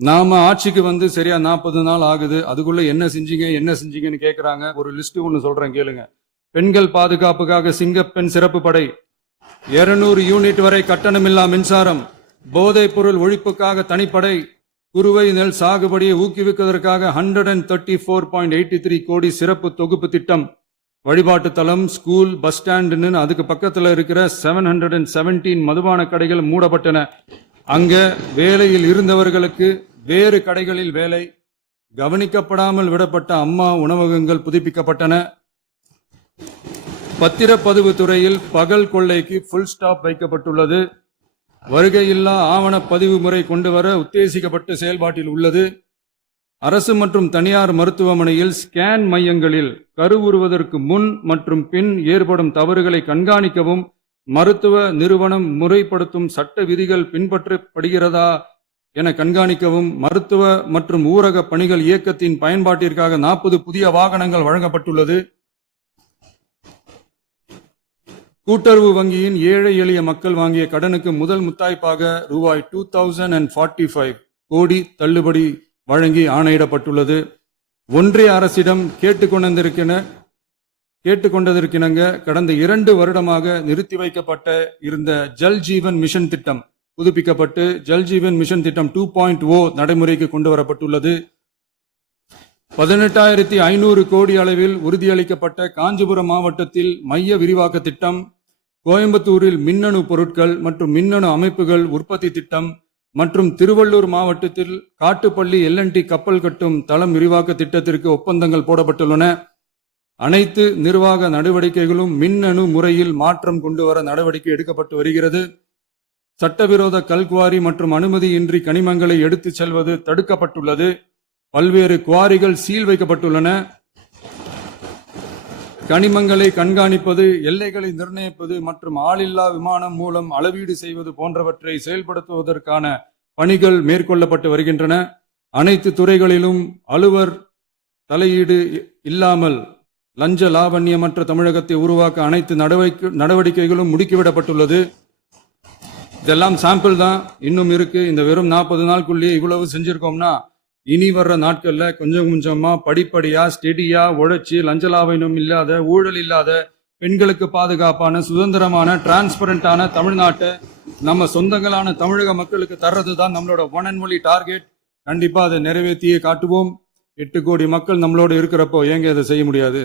நாம ஆட்சிக்கு வந்து சரியா 40 நாள் ஆகுது. அதுக்குள்ள என்ன செஞ்சீங்கன்னு கேக்குறாங்க. ஒரு லிஸ்ட் ஒன்னு சொல்றேன் கேளுங்க. பெண்கள் பாதுகாப்புக்காக சிங்கப்பெண் சிறப்பு படை, 200 யூனிட் வரை கட்டணமில்லா மின்சாரம், போதைப் பொருள் ஒழிப்புக்காக தனிப்படை, குறுவை நெல் சாகுபடியை ஊக்குவிப்பதற்காக 134.83 கோடி சிறப்பு தொகுப்பு திட்டம், வழிபாட்டு தலம், ஸ்கூல், பஸ் ஸ்டாண்டுன்னு அதுக்கு பக்கத்துல இருக்கிற 717 மதுபான கடைகள் மூடப்பட்டன. அங்க வேலையில் இருந்தவர்களுக்கு வேறு கடைகளில் வேலை, கவனிக்கப்படாமல் விடப்பட்ட அம்மா உணவகங்கள் புதுப்பிக்கப்பட்டன. பத்திரப்பதிவு துறையில் பகல் கொள்ளைக்கு ஃபுல் ஸ்டாப் வைக்கப்பட்டுள்ளது. வருகையில்லா ஆவண பதிவு முறை கொண்டு வர உத்தேசிக்கப்பட்டு செயல்பாட்டில் உள்ளது. அரசு மற்றும் தனியார் மருத்துவமனையில் ஸ்கேன் மையங்களில் கருவுறுவதற்கு முன் மற்றும் பின் ஏற்படும் தவறுகளை கண்காணிக்கவும், மருத்துவ நிறுவனம் முறைப்படுத்தும் சட்ட விதிகள் பின்பற்றப்படுகிறதா என கண்காணிக்கவும், மருத்துவ மற்றும் ஊரக பணிகள் இயக்கத்தின் பயன்பாட்டிற்காக 40 புதிய வாகனங்கள் வழங்கப்பட்டுள்ளது. கூட்டுறவு வங்கியின் ஏழை எளிய மக்கள் வாங்கிய கடனுக்கு முதல் முத்தாய்ப்பாக ரூபாய் 2045 கோடி தள்ளுபடி வழங்கி ஆணையிடப்பட்டுள்ளது. ஒன்றிய அரசிடம் கேட்டுக்கொண்டதற்கிணங்க கடந்த 2 வருடமாக நிறுத்தி வைக்கப்பட்ட இருந்த ஜல் ஜீவன் மிஷன் திட்டம் புதுப்பிக்கப்பட்டு ஜல் ஜீவன் மிஷன் திட்டம் 2.0 நடைமுறைக்கு கொண்டு வரப்பட்டுள்ளது. 18,500 கோடி அளவில் உறுதியளிக்கப்பட்ட காஞ்சிபுரம் மாவட்டத்தில் மைய விரிவாக்க திட்டம், கோயம்புத்தூரில் மின்னணு பொருட்கள் மற்றும் மின்னணு அமைப்புகள் உற்பத்தி திட்டம் மற்றும் திருவள்ளூர் மாவட்டத்தில் காட்டுப்பள்ளி LNT கப்பல் கட்டும் தளம் விரிவாக்க திட்டத்திற்கு ஒப்பந்தங்கள் போடப்பட்டுள்ளன. அனைத்து நிர்வாக நடவடிக்கைகளும் மின்னணு முறையில் மாற்றம் கொண்டு வர நடவடிக்கை எடுக்கப்பட்டு வருகிறது. சட்டவிரோத கல்குவாரி மற்றும் அனுமதியின்றி கனிமங்களை எடுத்துச் செல்வது தடுக்கப்பட்டுள்ளது. பல்வேறு குவாரிகள் சீல் வைக்கப்பட்டுள்ளன. கனிமங்களை கண்காணிப்பது, எல்லைகளை நிர்ணயிப்பது மற்றும் ஆளில்லா விமானம் மூலம் அளவீடு செய்வது போன்றவற்றை செயல்படுத்துவதற்கான பணிகள் மேற்கொள்ளப்பட்டு வருகின்றன. அனைத்து துறைகளிலும் அலுவலர் தலையீடு இல்லாமல் லஞ்ச லாவண்யமற்ற தமிழகத்தை உருவாக்க அனைத்து நடவடிக்கைகளும் முடுக்கிவிடப்பட்டுள்ளது. இதெல்லாம் சாம்பிள் தான், இன்னும் இருக்கு. இந்த வெறும் 40 நாளுக்குள்ளேயே இவ்வளவு செஞ்சிருக்கோம்னா இனி வர்ற நாட்கள்ல கொஞ்சம் கொஞ்சமா படிப்படியா ஸ்டெடியா உழைச்சி லஞ்ச லாவண்யம் இல்லாத, ஊழல் இல்லாத, பெண்களுக்கு பாதுகாப்பான, சுதந்திரமான, டிரான்ஸ்பரண்டான தமிழ்நாட்டை நம்ம சொந்தங்களான தமிழக மக்களுக்கு தர்றது தான் நம்மளோட ஒன் அண்ட் ஒன்லி டார்கெட். கண்டிப்பா அதை நிறைவேற்றியே காட்டுவோம். 8 கோடி மக்கள் நம்மளோட இருக்கிறப்போ ஏங்க அதை செய்ய முடியாது?